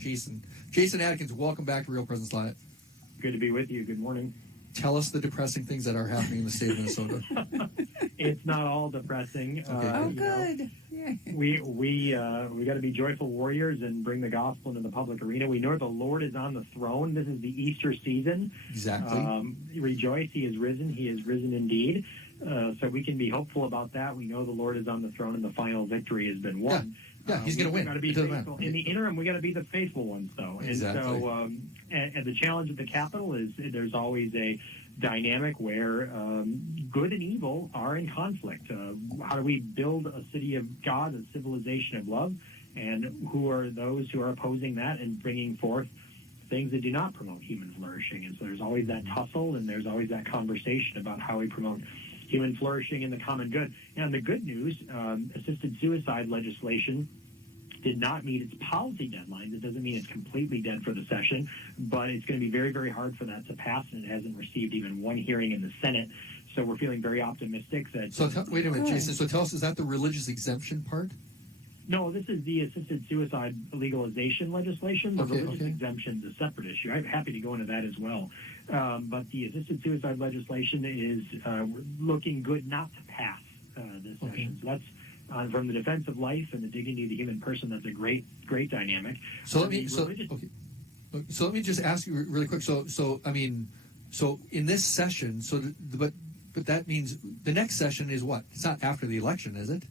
Jason Adkins, welcome back to Real Presence Live. Good to be with you. Good morning. Tell us the depressing things that are happening in the state of Minnesota. It's not all depressing. Okay. Good. Yeah. We got to be joyful warriors and bring the gospel into the public arena. We know the Lord is on the throne. This is the Easter season. Exactly. Rejoice, He is risen. He is risen indeed. So we can be hopeful about that. We know the Lord is on the throne and the final victory has been won. Yeah, He's going to win. Got to be faithful. In the interim, we got to be the faithful ones, though. Exactly. And so, and the challenge at the Capitol is there's always a dynamic where good and evil are in conflict. How do we build a city of God, a civilization of love, and who are those who are opposing that and bringing forth things that do not promote human flourishing? And so there's always that tussle, and there's always that conversation about how we promote human flourishing and the common good. And the good news, assisted suicide legislation did not meet its policy deadlines. It doesn't mean it's completely dead for the session, but it's going to be very, very hard for that to pass, and it hasn't received even one hearing in the Senate. So we're feeling very optimistic that... So wait a minute, Jason. So tell us, is that the religious exemption part? No, this is the assisted suicide legalization legislation. The religious exemption is a separate issue. I'm happy to go into that as well. But the assisted suicide legislation is looking good not to pass this session. So that's from the defense of life and the dignity of the human person. That's a great dynamic. So let me just ask you really quick. So in this session, but that means the next session is what? It's not after the election, is it?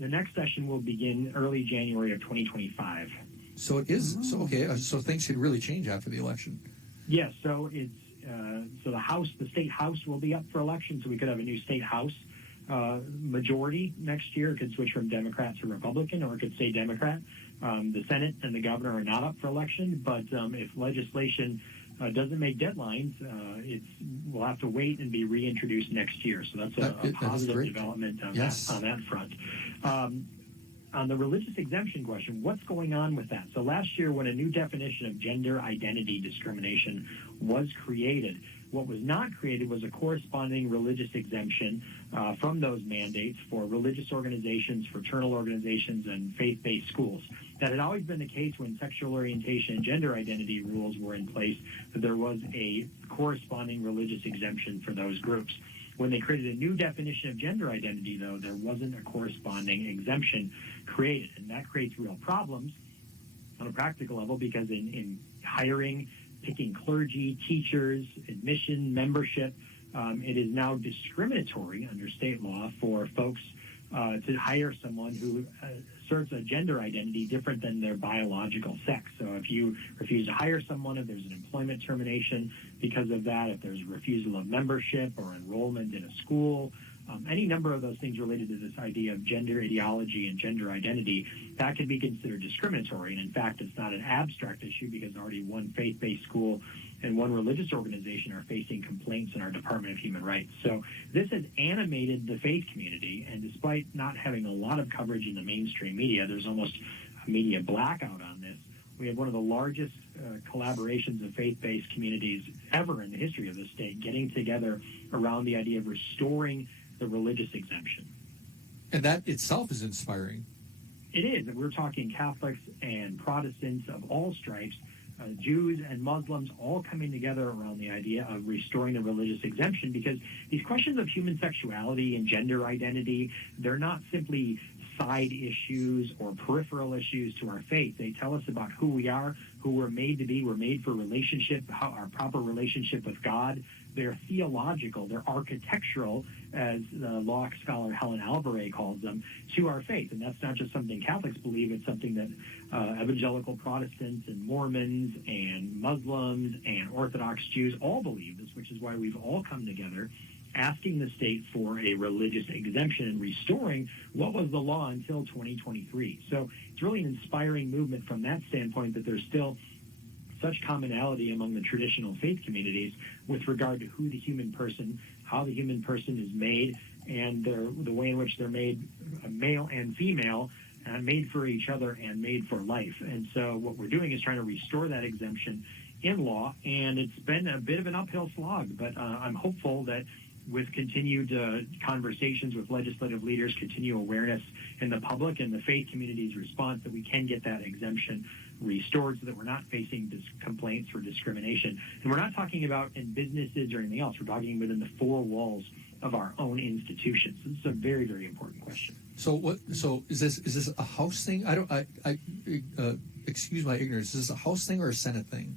The next session will begin early January of 2025. So it is. So so things could really change after the election. Yes. So it's the state house will be up for election. So we could have a new state house majority next year. It could switch from Democrat to Republican, or it could stay Democrat. The Senate and the governor are not up for election, but if legislation doesn't make deadlines, we'll have to wait and be reintroduced next year. So that's a positive development on that front. On the religious exemption question, what's going on with that? So last year, when a new definition of gender identity discrimination was created, what was not created was a corresponding religious exemption from those mandates for religious organizations, fraternal organizations, and faith-based schools. That had always been the case when sexual orientation and gender identity rules were in place, that there was a corresponding religious exemption for those groups. When they created a new definition of gender identity, though, there wasn't a corresponding exemption created. And that creates real problems on a practical level, because in hiring, picking clergy, teachers, admission, membership, it is now discriminatory under state law for folks to hire someone who asserts a gender identity different than their biological sex. So if you refuse to hire someone, if there's an employment termination because of that, if there's refusal of membership or enrollment in a school, any number of those things related to this idea of gender ideology and gender identity, that can be considered discriminatory. And in fact, it's not an abstract issue, because already one faith-based school and one religious organization are facing complaints in our Department of Human Rights. So this has animated the faith community, and despite not having a lot of coverage in the mainstream media, there's almost a media blackout on this. We have one of the largest collaborations of faith-based communities ever in the history of the state getting together around the idea of restoring the religious exemption. And that itself is inspiring. It is. We're talking Catholics and Protestants of all stripes, Jews and Muslims, all coming together around the idea of restoring the religious exemption, because these questions of human sexuality and gender identity, they're not simply side issues or peripheral issues to our faith. They tell us about who we are, who we're made to be. We're made for relationship, our proper relationship with God. They're theological, they're architectural, as the law scholar Helen Alvarez calls them, to our faith. And that's not just something Catholics believe, it's something that evangelical Protestants and Mormons and Muslims and Orthodox Jews all believe this, which is why we've all come together asking the state for a religious exemption and restoring what was the law until 2023. So it's really an inspiring movement from that standpoint, that there's still such commonality among the traditional faith communities with regard to who the human person, how the human person is made, and the way in which they're made, male and female, made for each other and made for life. And so what we're doing is trying to restore that exemption in law, and it's been a bit of an uphill slog, but I'm hopeful that with continued conversations with legislative leaders, continued awareness in the public and the faith community's response, that we can get that exemption restored so that we're not facing complaints or discrimination. And we're not talking about in businesses or anything else. We're talking within the four walls of our own institutions. This is a very, very important question. So what? So is this a House thing? Excuse my ignorance. Is this a House thing or a Senate thing?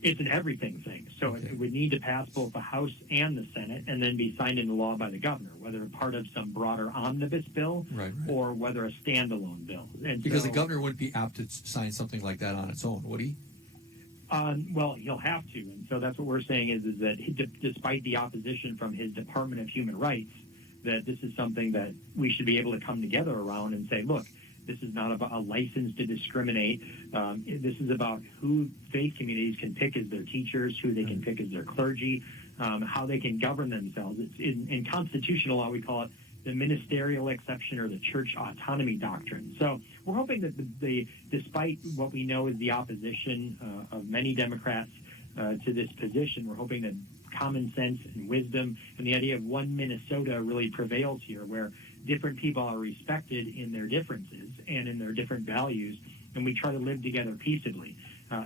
It's an everything thing. So it would need to pass both the House and the Senate and then be signed into law by the governor, whether part of some broader omnibus bill or whether a standalone bill. And because the governor wouldn't be apt to sign something like that on its own, would he? Well, he'll have to. And so that's what we're saying is that despite the opposition from his Department of Human Rights, that this is something that we should be able to come together around and say, look, this is not about a license to discriminate. This is about who faith communities can pick as their teachers, who they can pick as their clergy, how they can govern themselves. It's in constitutional law, we call it the ministerial exception or the church autonomy doctrine. So we're hoping that despite what we know is the opposition of many Democrats to this position, we're hoping that common sense and wisdom and the idea of one Minnesota really prevails here, where different people are respected in their differences and in their different values, and we try to live together peaceably.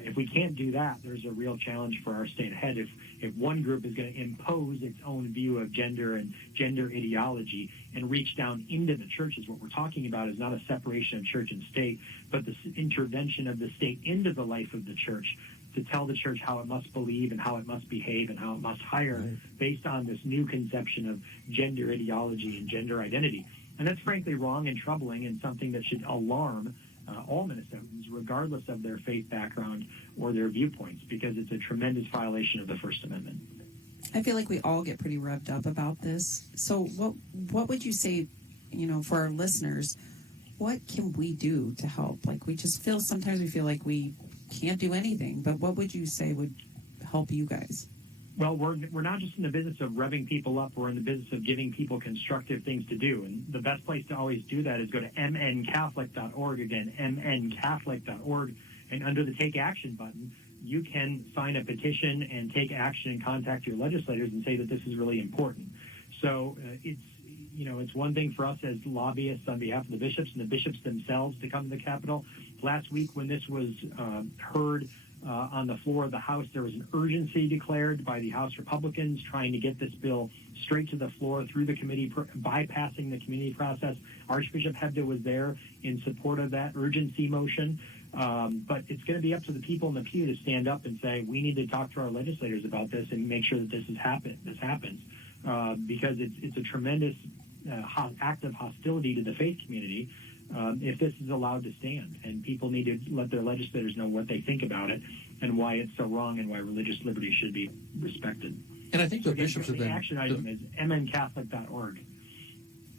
If we can't do that, there's a real challenge for our state ahead. If one group is going to impose its own view of gender and gender ideology and reach down into the churches, what we're talking about is not a separation of church and state, but the intervention of the state into the life of the church to tell the church how it must believe and how it must behave and how it must hire based on this new conception of gender ideology and gender identity. And that's frankly wrong and troubling and something that should alarm all Minnesotans, regardless of their faith background or their viewpoints, because it's a tremendous violation of the First Amendment. I feel like we all get pretty revved up about this. So what would you say, for our listeners, what can we do to help? Like, sometimes we feel like we can't do anything, but what would you say would help you guys? Well, we're not just in the business of revving people up. We're in the business of giving people constructive things to do. And the best place to always do that is go to mncatholic.org. Again, mncatholic.org. And under the Take Action button, you can sign a petition and take action and contact your legislators and say that this is really important. So it's one thing for us as lobbyists on behalf of the bishops and the bishops themselves to come to the Capitol. Last week when this was heard on the floor of the House, there was an urgency declared by the House Republicans trying to get this bill straight to the floor through the committee, bypassing the committee process. Archbishop Hebda was there in support of that urgency motion. But it's going to be up to the people in the pew to stand up and say, we need to talk to our legislators about this and make sure that this happens, because it's a tremendous act of hostility to the faith community if this is allowed to stand. And people need to let their legislators know what they think about it and why it's so wrong and why religious liberty should be respected. And I think the bishops have been... The action item is mncatholic.org.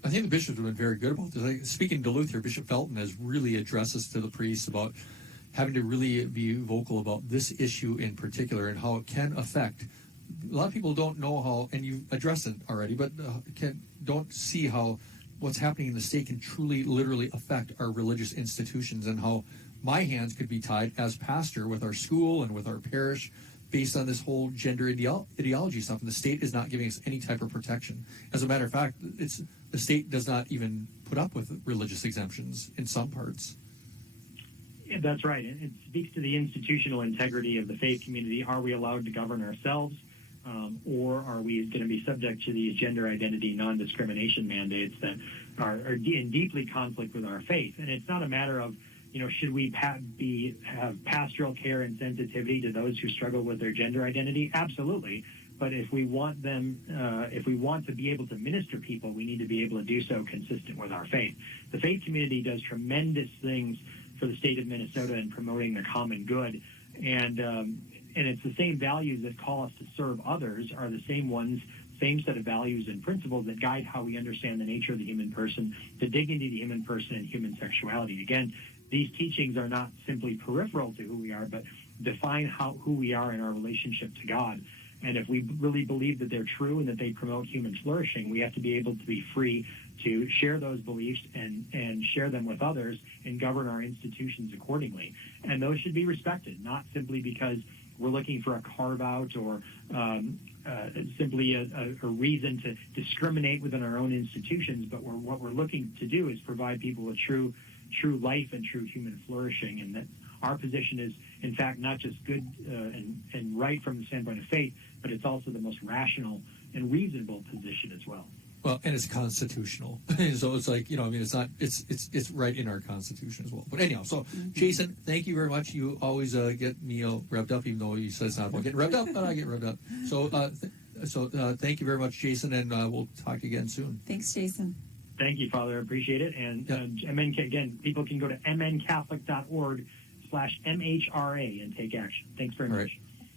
I think the bishops have been very good about this. Speaking in Duluth here, Bishop Felton has really addressed us to the priests about having to really be vocal about this issue in particular and how it can affect. A lot of people don't know how, and you've addressed it already, but don't see how what's happening in the state can truly, literally affect our religious institutions, and how my hands could be tied as pastor with our school and with our parish based on this whole gender ideology stuff, and the state is not giving us any type of protection. As a matter of fact, the state does not even put up with religious exemptions in some parts. Yeah, that's right. It speaks to the institutional integrity of the faith community. Are we allowed to govern ourselves, or are we going to be subject to these gender identity non-discrimination mandates that are in deeply conflict with our faith? And it's not a matter of, should we have pastoral care and sensitivity to those who struggle with their gender identity? Absolutely. But if we want to be able to minister people, we need to be able to do so consistent with our faith. The faith community does tremendous things for the state of Minnesota in promoting the common good. And it's the same values that call us to serve others are the same set of values and principles that guide how we understand the nature of the human person, the dignity of the human person, and human sexuality. Again, these teachings are not simply peripheral to who we are, but define who we are in our relationship to God. And if we really believe that they're true and that they promote human flourishing, we have to be able to be free to share those beliefs and share them with others and govern our institutions accordingly. And those should be respected, not simply because we're looking for a carve-out or simply a reason to discriminate within our own institutions, but what we're looking to do is provide people with true life and true human flourishing, and that our position is, in fact, not just good and right from the standpoint of faith, but it's also the most rational and reasonable position as well. Well, and it's constitutional, so it's like, it's not, it's right in our Constitution as well. But anyhow, so Jason, thank you very much. You always get me revved up, even though you said it's not about getting revved up, but I get revved up. So, thank you very much, Jason, and we'll talk again soon. Thanks, Jason. Thank you, Father. I appreciate it. And again, people can go to mncatholic.org/MHRA and take action. Thanks very much.